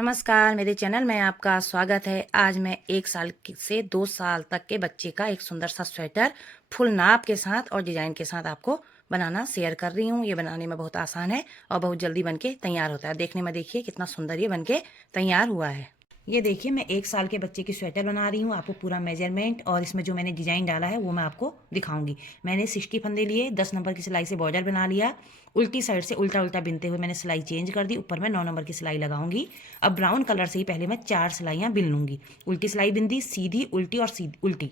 नमस्कार, मेरे चैनल में आपका स्वागत है। आज मैं 1 साल से 2 साल तक के बच्चे का एक सुंदर सा स्वेटर फुल नाप के साथ और डिज़ाइन के साथ आपको बनाना शेयर कर रही हूँ। ये बनाने में बहुत आसान है और बहुत जल्दी बनके तैयार होता है। देखने में देखिए कितना सुंदर ये बनके तैयार हुआ है। ये देखिए मैं 1 साल के बच्चे की स्वेटर बना रही हूँ। आपको पूरा मेजरमेंट और इसमें जो मैंने डिज़ाइन डाला है वो मैं आपको दिखाऊंगी। मैंने 60 फंदे लिए, 10 नंबर की सिलाई से बॉर्डर बना लिया। उल्टी साइड से उल्टा उल्टा बिनते हुए मैंने सिलाई चेंज कर दी। ऊपर मैं 9 नंबर की सिलाई लगाऊंगी। अब ब्राउन कलर से ही पहले मैं 4 सिलाइयाँ बिन लूँगी। उल्टी सिलाई बिन दी, सीधी, उल्टी और सीधी, उल्टी,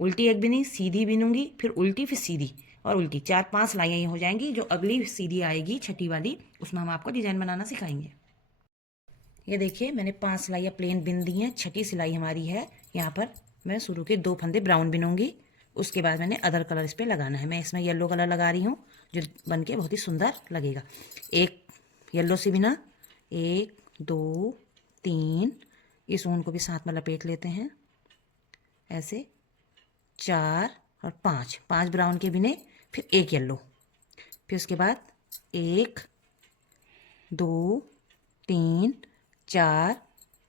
उल्टी एक बिनी, सीधी बिनूंगी, फिर उल्टी, फिर सीधी और उल्टी। 4-5 सिलाइयाँ ये हो जाएंगी। जो अगली सीधी आएगी छठी वाली, उसमें हम आपको डिज़ाइन बनाना सिखाएंगे। ये देखिए मैंने 5 सिलाइयाँ प्लेन बिन दी हैं। छठी सिलाई हमारी है। यहाँ पर मैं शुरू के 2 फंदे ब्राउन बिनूंगी। उसके बाद मैंने अदर कलर इस पर लगाना है। मैं इसमें येलो कलर लगा रही हूँ जो बन के बहुत ही सुंदर लगेगा। एक येलो से बिना, 1 2 3, इस ऊन को भी साथ में लपेट लेते हैं ऐसे, 4 और 5, 5 ब्राउन के बिने, फिर 1 येलो, फिर उसके बाद 1 2 3 4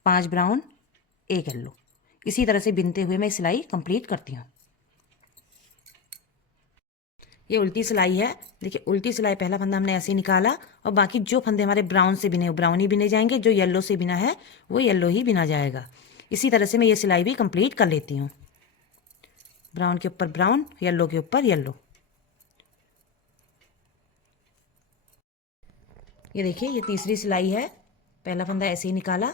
5 ब्राउन, 1 येलो। इसी तरह से बिनते हुए मैं सिलाई कंप्लीट करती हूँ। ये उल्टी सिलाई है। देखिए उल्टी सिलाई पहला फंदा हमने ऐसे ही निकाला और बाकी जो फंदे हमारे ब्राउन से बिने वो ब्राउन ही बिने जाएंगे, जो येलो से बिना है वो येलो ही बिना जाएगा। इसी तरह से मैं ये सिलाई भी कंप्लीट कर लेती हूँ। ब्राउन के ऊपर ब्राउन, येलो के ऊपर येलो। ये देखिए ये तीसरी सिलाई है। पहला फंदा ऐसे ही निकाला।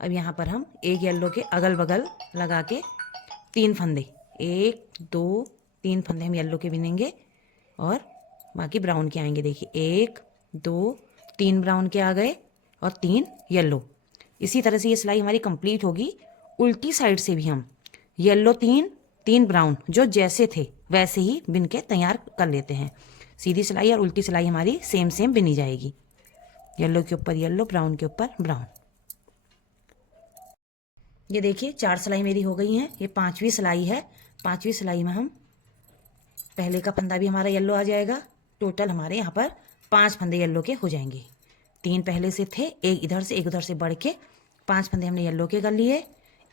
अब यहाँ पर हम 1 येलो के अगल बगल लगा के 3 फंदे, 1 2 3 फंदे हम येलो के बिनेंगे और बाकी ब्राउन के आएंगे। देखिए 1 2 3 ब्राउन के आ गए और 3 येलो। इसी तरह से ये सिलाई हमारी कंप्लीट होगी। उल्टी साइड से भी हम येलो 3 3 ब्राउन जो जैसे थे वैसे ही बिन के तैयार कर लेते हैं। सीधी सिलाई और उल्टी सिलाई हमारी सेम सेम बिनी जाएगी। येलो के ऊपर येलो, ब्राउन के ऊपर ब्राउन। ये देखिए 4 सिलाई मेरी हो गई हैं। ये 5वीं सिलाई है। 5वीं सिलाई में हम पहले का फंदा भी हमारा येलो आ जाएगा। टोटल हमारे यहाँ पर 5 फंदे येलो के हो जाएंगे। 3 पहले से थे, एक इधर से एक उधर से बढ़ के 5 फंदे हमने येलो के कर लिए।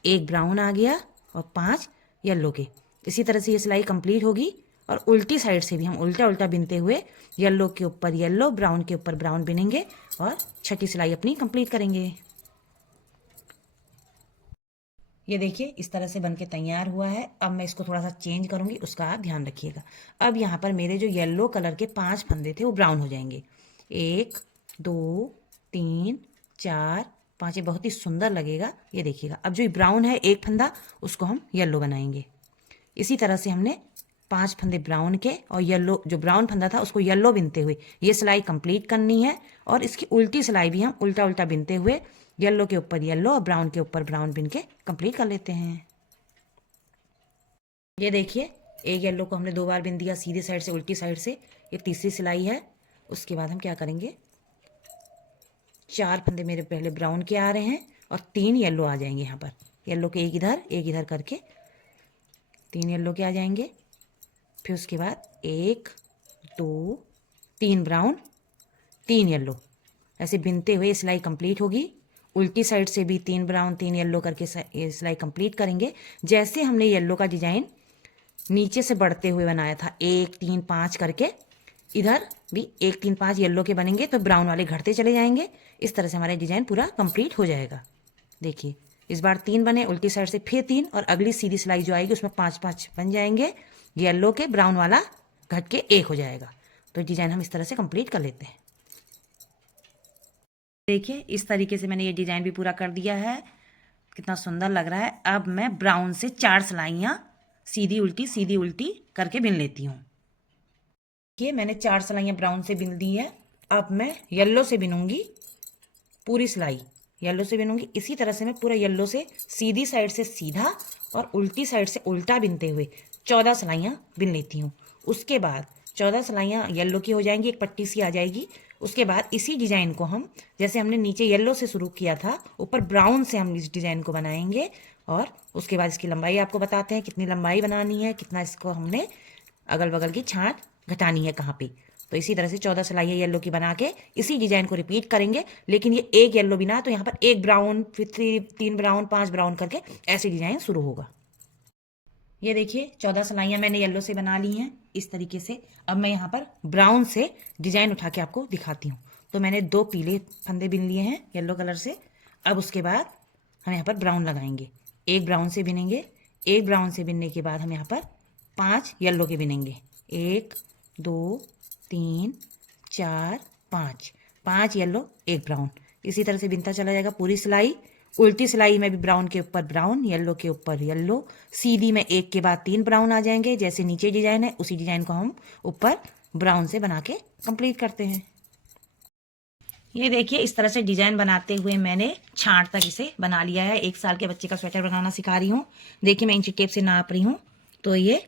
1 ब्राउन आ गया और 5 येलो के। इसी तरह से ये सिलाई कंप्लीट होगी और उल्टी साइड से भी हम उल्टा उल्टा बिनते हुए येलो के ऊपर येलो, ब्राउन के ऊपर ब्राउन बिनेंगे और छठी सिलाई अपनी कंप्लीट करेंगे। ये देखिए इस तरह से बनके तैयार हुआ है। अब मैं इसको थोड़ा सा चेंज करूंगी, उसका आप ध्यान रखिएगा। अब यहाँ पर मेरे जो येलो कलर के 5 फंदे थे वो ब्राउन हो जाएंगे। 1 2 3 4 5, ये बहुत ही सुंदर लगेगा। ये देखिएगा अब जो ब्राउन है एक फंदा, उसको हम येलो बनाएंगे। इसी तरह से हमने 5 फंदे ब्राउन के और येलो, जो ब्राउन फंदा था उसको येलो बिनते हुए ये सिलाई कंप्लीट करनी है। और इसकी उल्टी सिलाई भी हम उल्टा उल्टा बिनते हुए येलो के ऊपर येलो और ब्राउन के ऊपर ब्राउन बिन के कंप्लीट कर लेते हैं। ये देखिए एक येलो को हमने 2 बार बिन दिया सीधी साइड से उल्टी साइड से। ये तीसरी सिलाई है। उसके बाद हम क्या करेंगे, 4 फंदे मेरे पहले ब्राउन के आ रहे हैं और 3 येलो आ जाएंगे। यहाँ पर येलो के एक इधर करके 3 येलो के आ जाएंगे। फिर उसके बाद 1 2 3 ब्राउन, 3 येलो, ऐसे बिनते हुए सिलाई कंप्लीट होगी। उल्टी साइड से भी 3 ब्राउन 3 येलो करके ये सिलाई कंप्लीट करेंगे। जैसे हमने येलो का डिजाइन नीचे से बढ़ते हुए बनाया था, 1 3 5 करके, इधर भी 1 3 5 येलो के बनेंगे तो ब्राउन वाले घटते चले जाएंगे। इस तरह से हमारा डिजाइन पूरा कंप्लीट हो जाएगा। देखिए इस बार 3 बने, उल्टी साइड से फिर 3 और अगली सीधी सिलाई जो आएगी उसमें 5 5 बन जाएंगे। येलो के ब्राउन वाला घट के 1 हो जाएगा। तो डिजाइन हम इस तरह से कंप्लीट कर लेते हैं। देखिए इस तरीके से मैंने ये डिजाइन भी पूरा कर दिया है। कितना सुंदर लग रहा है। अब मैं ब्राउन से 4 सिलाइयाँ सीधी उल्टी करके बिन लेती हूँ। देखिए मैंने 4 सिलाइयाँ ब्राउन से बिन दी है। अब मैं येलो से बिनूंगी पूरी सिलाई, येलो से बिनूंगी। इसी तरह से मैं पूरा येलो से सीधी साइड से सीधा और उल्टी साइड से उल्टा बिनते हुए 14 सिलाइयाँ बिन लेती हूँ। उसके बाद 14 सिलाइयाँ येलो की हो जाएंगी, एक पट्टी सी आ जाएगी। उसके बाद इसी डिजाइन को हम, जैसे हमने नीचे येलो से शुरू किया था, ऊपर ब्राउन से हम इस डिजाइन को बनाएंगे। और उसके बाद इसकी लंबाई आपको बताते हैं कितनी लंबाई बनानी है, कितना इसको हमने अगल बगल की छांट घटानी है कहाँ पे। तो इसी तरह से 14 सिलाइयाँ येलो की बना के इसी डिजाइन को रिपीट करेंगे, लेकिन ये एक येलो बिना, तो यहाँ पर एक ब्राउन, फिर 3 ब्राउन, 5 ब्राउन करके ऐसे डिजाइन शुरू होगा। ये देखिए 14 सिलाइयाँ मैंने येलो से बना ली हैं इस तरीके से। अब मैं यहाँ पर ब्राउन से डिजाइन उठा के आपको दिखाती हूँ। तो मैंने 2 पीले फंदे बिन लिए हैं येलो कलर से। अब उसके बाद हम यहाँ पर ब्राउन लगाएंगे, एक ब्राउन से बिनेंगे, एक ब्राउन से बिनने के बाद हम यहाँ पर 5 येलो के बिनेंगे, 1 2 3 4 5, 5 येलो 1 ब्राउन। इसी तरह से बिनता चला जाएगा पूरी सिलाई। उल्टी सिलाई में भी ब्राउन के ऊपर ब्राउन, येलो के ऊपर येलो, सीधी में एक के बाद 3 ब्राउन आ जाएंगे। जैसे नीचे डिजाइन है उसी डिजाइन को हम ऊपर ब्राउन से बना के कंप्लीट करते हैं। ये देखिए इस तरह से डिजाइन बनाते हुए मैंने छांट तक इसे बना लिया है। 1 साल के बच्चे का स्वेटर बनाना सिखा रही हूँ। देखिए मैं इंची टेप से नाप रही हूँ, तो ये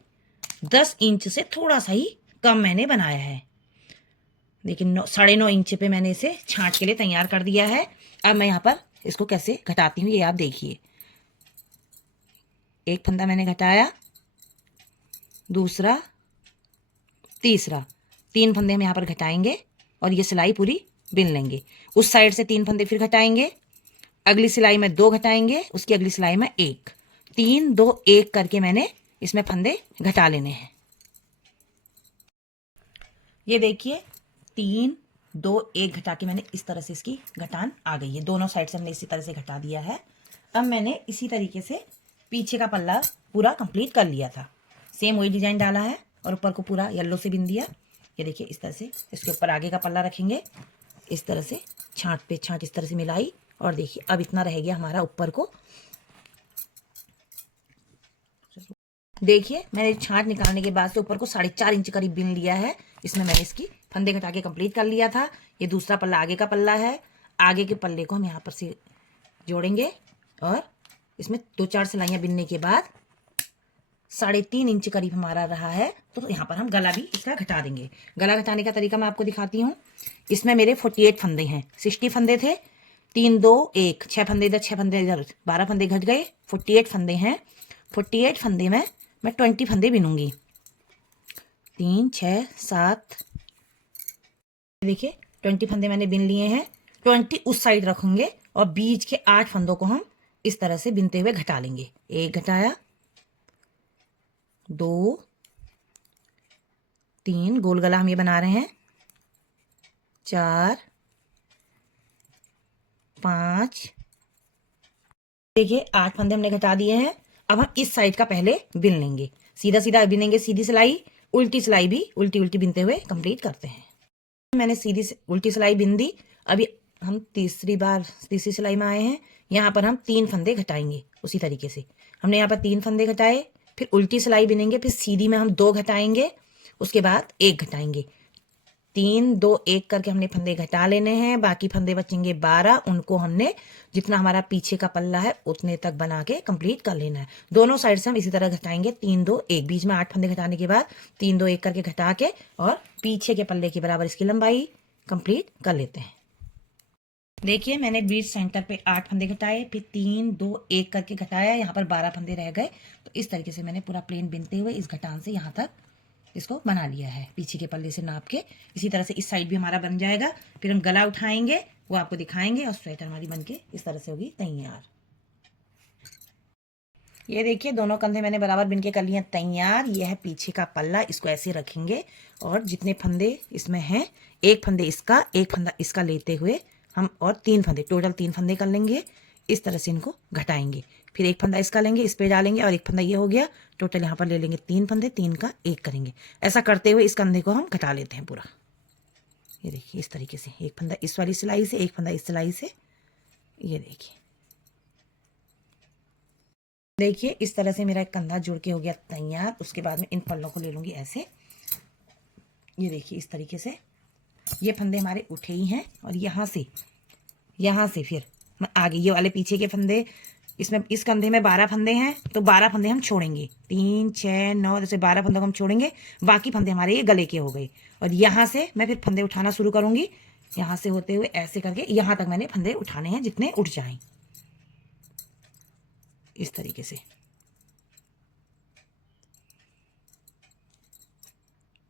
10 इंच से थोड़ा सा ही कम मैंने बनाया है। लेकिन 9.5 इंच पे मैंने इसे छांट के लिए तैयार कर दिया है। अब मैं यहाँ पर इसको कैसे घटाती हूँ ये आप देखिए। एक फंदा मैंने घटाया, दूसरा, तीसरा, 3 फंदे हम यहाँ पर घटाएंगे और ये सिलाई पूरी बिन लेंगे। उस साइड से 3 फंदे फिर घटाएंगे, अगली सिलाई में 2 घटाएंगे, उसकी अगली सिलाई में 1, 3 2 1 करके मैंने इसमें फंदे घटा लेने हैं। ये देखिए 3 2 1 घटा के मैंने इस तरह से इसकी घटान आ गई है। दोनों साइड से हमने इसी तरह से घटा दिया है। अब मैंने इसी तरीके से पीछे का पल्ला पूरा कंप्लीट कर लिया था। सेम वही डिजाइन डाला है और ऊपर को पूरा येलो से बिन दिया। ये देखिए इस तरह से इसके ऊपर आगे का पल्ला रखेंगे, इस तरह से छांट पे छांट इस तरह से मिलाई। और देखिए अब इतना रह गया हमारा ऊपर को। देखिए मैंने छांट निकालने के बाद से ऊपर को 4.5 इंच करीब बिन लिया है। इसमें मैंने इसकी फंदे घटा के कंप्लीट कर लिया था। ये दूसरा पल्ला आगे का पल्ला है। आगे के पल्ले को हम यहाँ पर से जोड़ेंगे और इसमें 2-4 सिलाइयाँ बिनने के बाद 3.5 इंच करीब हमारा रहा है। तो यहाँ पर हम गला भी इसका घटा देंगे। गला घटाने का तरीका मैं आपको दिखाती हूँ। इसमें मेरे 48 फंदे हैं, 60 फंदे थे, 3 2 1, 6 फंदे इधर 6 फंदे इधर, 12 फंदे घट गए, 48 फंदे हैं। 48 फंदे में मैं 20 फंदे बिनूंगी, 3 6 7। देखिए 20 फंदे मैंने बिन लिए हैं। 20 उस साइड रखेंगे और बीच के 8 फंदों को हम इस तरह से बिनते हुए घटा लेंगे। 1 घटाया, 2 3, गोल गला हम ये बना रहे हैं, 4 5। देखिए 8 फंदे हमने घटा दिए हैं। अब हम इस साइड का पहले बिन लेंगे, सीधा सीधा बिनेंगे, सीधी सिलाई, उल्टी सिलाई भी उल्टी उल्टी बिनते हुए कंप्लीट करते हैं। मैंने सीधी उल्टी सिलाई बिन दी। अभी हम तीसरी सिलाई में आए हैं। यहाँ पर हम 3 फंदे घटाएंगे। उसी तरीके से हमने यहाँ पर 3 फंदे घटाए, फिर उल्टी सिलाई बिनेंगे, फिर सीधी में हम 2 घटाएंगे, उसके बाद 1 घटाएंगे। 3 2 1 करके हमने फंदे घटा लेने हैं। बाकी फंदे बचेंगे 12, उनको हमने जितना हमारा पीछे का पल्ला है उतने तक बना के कंप्लीट कर लेना है। दोनों साइड से हम इसी तरह घटाएंगे, 3 2 1। बीच में 8 फंदे घटाने के बाद 3 2 1 करके घटा के और पीछे के पल्ले के बराबर इसकी लंबाई कंप्लीट कर लेते हैं। देखिए मैंने बीच सेंटर पे 8 फंदे घटाए, फिर 3 2 1 करके घटाया, यहाँ पर 12 फंदे रह गए। तो इस तरीके से मैंने पूरा प्लेन बिनते हुए इस घटान से यहाँ तक इसको बना लिया है, पीछे के पल्ले से नाप के। इसी तरह से इस साइड भी हमारा बन जाएगा। फिर हम गला उठाएंगे, वो आपको दिखाएंगे और स्वेटर हमारी बनके इस तरह से होगी तैयार। ये देखिए दोनों कंधे मैंने बराबर बिन के कर लिए तैयार। ये है पीछे का पल्ला, इसको ऐसे रखेंगे और जितने फंदे इसमें हैं, 1 फंदे इसका, 1 फंदा इसका लेते हुए हम और 3 फंदे, टोटल 3 फंदे कर लेंगे। इस तरह से इनको घटाएंगे, फिर 1 फंदा इसका लेंगे, इस पे डालेंगे और 1 फंदा ये हो गया। टोटल यहाँ पर ले लेंगे 3 फंदे, 3 का 1 करेंगे। ऐसा करते हुए इस कंधे को हम घटा लेते हैं पूरा। ये देखिए इस तरीके से 1 फंदा इस वाली सिलाई से, 1 फंदा इस सिलाई से। ये देखिए इस तरह से मेरा एक कंधा जुड़ के हो गया तैयार। उसके बाद में इन पल्लों को ले लूँगी ऐसे। ये देखिए इस तरीके से ये फंदे हमारे उठे ही हैं और यहाँ से फिर मैं आगे ये वाले पीछे के फंदे, इसमें इस कंधे में 12 फंदे हैं तो 12 फंदे हम छोड़ेंगे, 3 6 9, जैसे 12 फंदों को हम छोड़ेंगे। बाकी फंदे हमारे ये गले के हो गए और यहाँ से मैं फिर फंदे उठाना शुरू करूँगी। यहाँ से होते हुए ऐसे करके यहाँ तक मैंने फंदे उठाने हैं जितने उठ जाएं, इस तरीके से।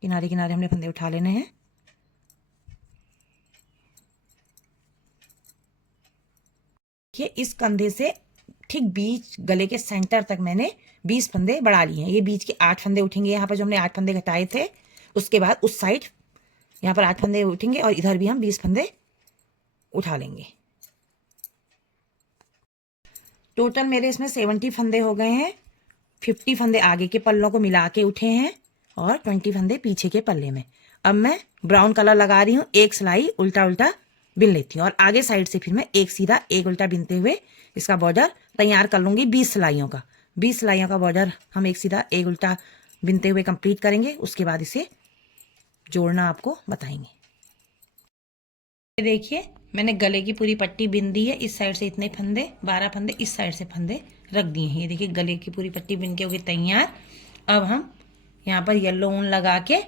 किनारे किनारे हमने फंदे उठा लेने हैं कि इस कंधे से ठीक बीच गले के सेंटर तक मैंने 20 फंदे बढ़ा लिए हैं। ये बीच के 8 फंदे उठेंगे यहाँ पर जो हमने 8 फंदे घटाए थे। उसके बाद उस साइड यहाँ पर 8 फंदे उठेंगे और इधर भी हम 20 फंदे उठा लेंगे। टोटल मेरे इसमें 70 फंदे हो गए हैं। 50 फंदे आगे के पल्लों को मिला के उठे हैं और 20 फंदे पीछे के पल्ले में। अब मैं ब्राउन कलर लगा रही हूँ, एक सिलाई उल्टा उल्टा बिन लेती हूँ और आगे साइड से फिर मैं एक सीधा एक उल्टा बिनते हुए इसका बॉर्डर तैयार कर लूँगी 20 सिलाइयों का। 20 सिलाइयों का बॉर्डर हम एक सीधा एक उल्टा बिनते हुए कंप्लीट करेंगे। उसके बाद इसे जोड़ना आपको बताएंगे। देखिए मैंने गले की पूरी पट्टी बिन दी है। इस साइड से इतने फंदे 12 फंदे, इस साइड से फंदे रख दिए हैं। ये देखिए गले की पूरी पट्टी बिन के हो गई तैयार। अब हम यहाँ पर येलो ऊन लगा के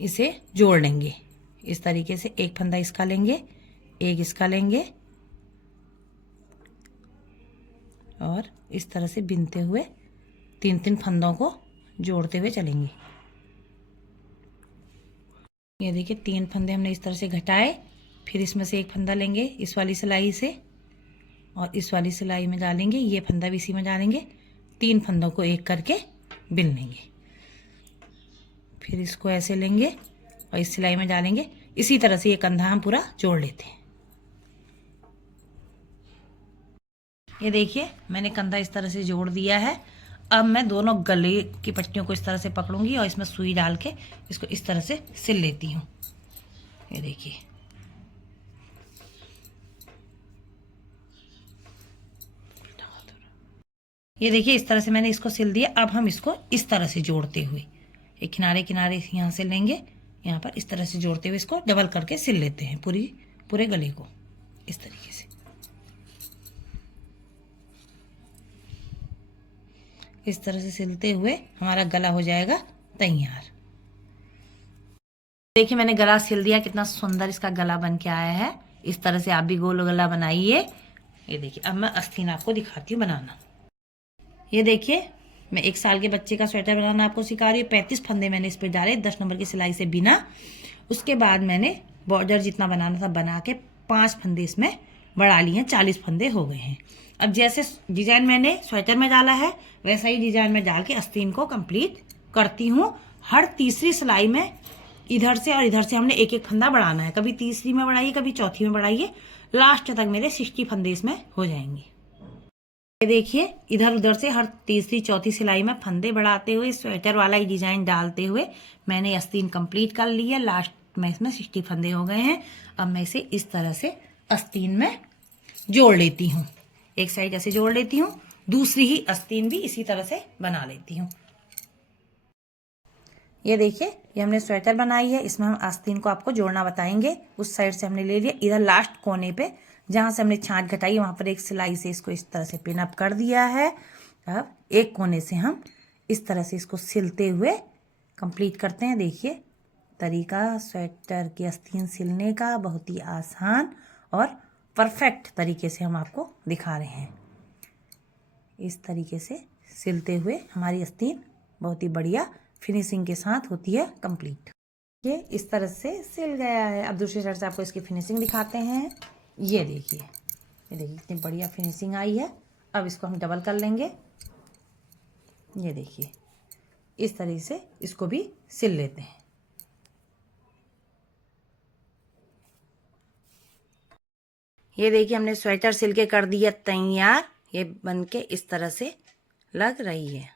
इसे जोड़ लेंगे। इस तरीके से एक फंदा इसका लेंगे, एक इसका लेंगे और इस तरह से बिनते हुए 3-3 फंदों को जोड़ते हुए चलेंगे। ये देखिए 3 फंदे हमने इस तरह से घटाए। फिर इसमें से एक फंदा लेंगे इस वाली सिलाई से और इस वाली सिलाई में डालेंगे। ये फंदा भी इसी में डालेंगे। 3 फंदों को एक करके बिन लेंगे। फिर इसको ऐसे लेंगे और इस सिलाई में डालेंगे। इसी तरह से ये कंधा हम पूरा जोड़ लेते हैं। ये देखिए मैंने कंधा इस तरह से जोड़ दिया है। अब मैं दोनों गले की पट्टियों को इस तरह से पकड़ूंगी और इसमें सुई डाल के इसको इस तरह से सिल लेती हूँ। ये देखिए इस तरह से मैंने इसको सिल दिया। अब हम इसको इस तरह से जोड़ते हुए एक किनारे किनारे यहाँ से लेंगे, यहाँ पर इस तरह से जोड़ते हुए इसको डबल करके सिल लेते हैं पूरे गले को इस तरीके से। इस तरह से सिलते हुए हमारा गला हो जाएगा तैयार। देखिए मैंने गला सिल दिया, कितना सुंदर इसका गला बन के आया है। इस तरह से आप भी गोल गला बनाइए। ये देखिए अब मैं आस्तीन आपको दिखाती हूँ बनाना। ये देखिए मैं 1 साल के बच्चे का स्वेटर बनाना आपको सिखा रही हूँ। 35 फंदे मैंने इस पर डाले, 10 नंबर की सिलाई से बिना। उसके बाद मैंने बॉर्डर जितना बनाना था बना के 5 फंदे इसमें बढ़ा लिए हैं। 40 फंदे हो गए हैं। अब जैसे डिजाइन मैंने स्वेटर में डाला है वैसा ही डिजाइन में डाल के आस्तीन को कंप्लीट करती हूँ। हर तीसरी सिलाई में इधर से और इधर से हमने एक एक फंदा बढ़ाना है। कभी तीसरी में बढ़ाइए, कभी चौथी में बढ़ाइए। लास्ट तक मेरे 60 फंदे इसमें हो जाएंगे। ये देखिए इधर उधर से हर तीसरी चौथी सिलाई में फंदे बढ़ाते हुए स्वेटर वाला ही डिजाइन डालते हुए मैंने आस्तीन कंप्लीट कर ली है। लास्ट में इसमें 60 फंदे हो गए हैं। अब मैं इसे इस तरह से आस्तीन में जोड़ लेती हूँ। एक साइड ऐसे जोड़ लेती हूँ, दूसरी ही आस्तीन भी इसी तरह से बना लेती हूँ। ये देखिए ये हमने स्वेटर बनाई है। इसमें हम आस्तीन को आपको जोड़ना बताएंगे। उस साइड से हमने ले लिया, इधर लास्ट कोने पे जहाँ से हमने छांट घटाई वहाँ पर एक सिलाई से इसको इस तरह से पिन अप कर दिया है। अब एक कोने से हम इस तरह से इसको सिलते हुए कंप्लीट करते हैं। देखिए तरीका स्वेटर की आस्तीन सिलने का बहुत ही आसान और परफेक्ट तरीके से हम आपको दिखा रहे हैं। इस तरीके से सिलते हुए हमारी आस्तीन बहुत ही बढ़िया फिनिशिंग के साथ होती है कंप्लीट। ये इस तरह से सिल गया है। अब दूसरी साइड से आपको इसकी फिनिशिंग दिखाते हैं। ये देखिए कितनी बढ़िया फिनिशिंग आई है। अब इसको हम डबल कर लेंगे। ये देखिए इस तरीके से इसको भी सिल लेते हैं। ये देखिए हमने स्वेटर सिल के कर दिया तैयार। ये बन के इस तरह से लग रही है।